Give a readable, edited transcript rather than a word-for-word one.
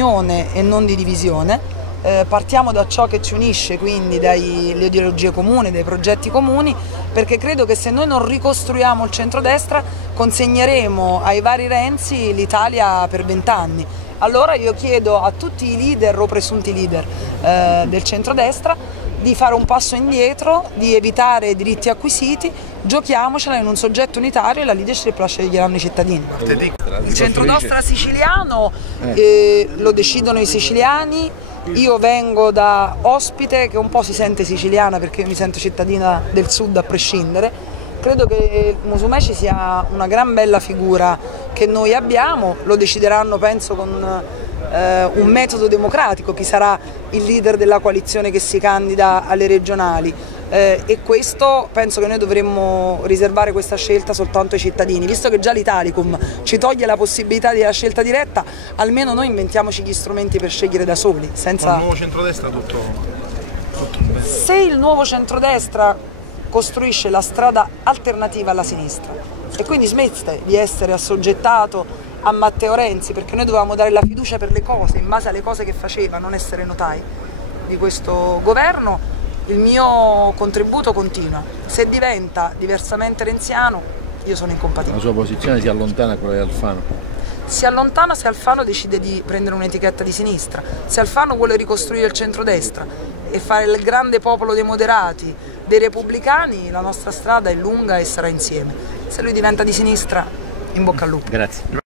unione e non di divisione. Partiamo da ciò che ci unisce, quindi dalle ideologie comuni, dai progetti comuni, perché credo che se noi non ricostruiamo il centrodestra consegneremo ai vari Renzi l'Italia per 20 anni. Allora io chiedo a tutti i leader o presunti leader del centrodestra di fare un passo indietro, di evitare diritti acquisiti, giochiamocela in un soggetto unitario e la leadership la sceglieranno i cittadini. Il centrodestra siciliano lo decidono i siciliani. Io vengo da ospite che un po' si sente siciliana perché io mi sento cittadina del sud a prescindere. Credo che Musumeci sia una gran bella figura che noi abbiamo, lo decideranno penso con un metodo democratico chi sarà il leader della coalizione che si candida alle regionali. E questo penso che noi dovremmo riservare questa scelta soltanto ai cittadini, visto che già l'Italicum ci toglie la possibilità della scelta diretta, almeno noi inventiamoci gli strumenti per scegliere da soli. Senza... Il nuovo centrodestra tutto bene. Se il nuovo centrodestra costruisce la strada alternativa alla sinistra e quindi smette di essere assoggettato a Matteo Renzi, perché noi dovevamo dare la fiducia per le cose, in base alle cose che faceva, non essere notai di questo governo, il mio contributo continua. Se diventa diversamente renziano, io sono incompatibile. La sua posizione si allontana da quella di Alfano? Si allontana se Alfano decide di prendere un'etichetta di sinistra, se Alfano vuole ricostruire il centrodestra e fare il grande popolo dei moderati, dei repubblicani, la nostra strada è lunga e sarà insieme. Se lui diventa di sinistra, in bocca al lupo. Grazie.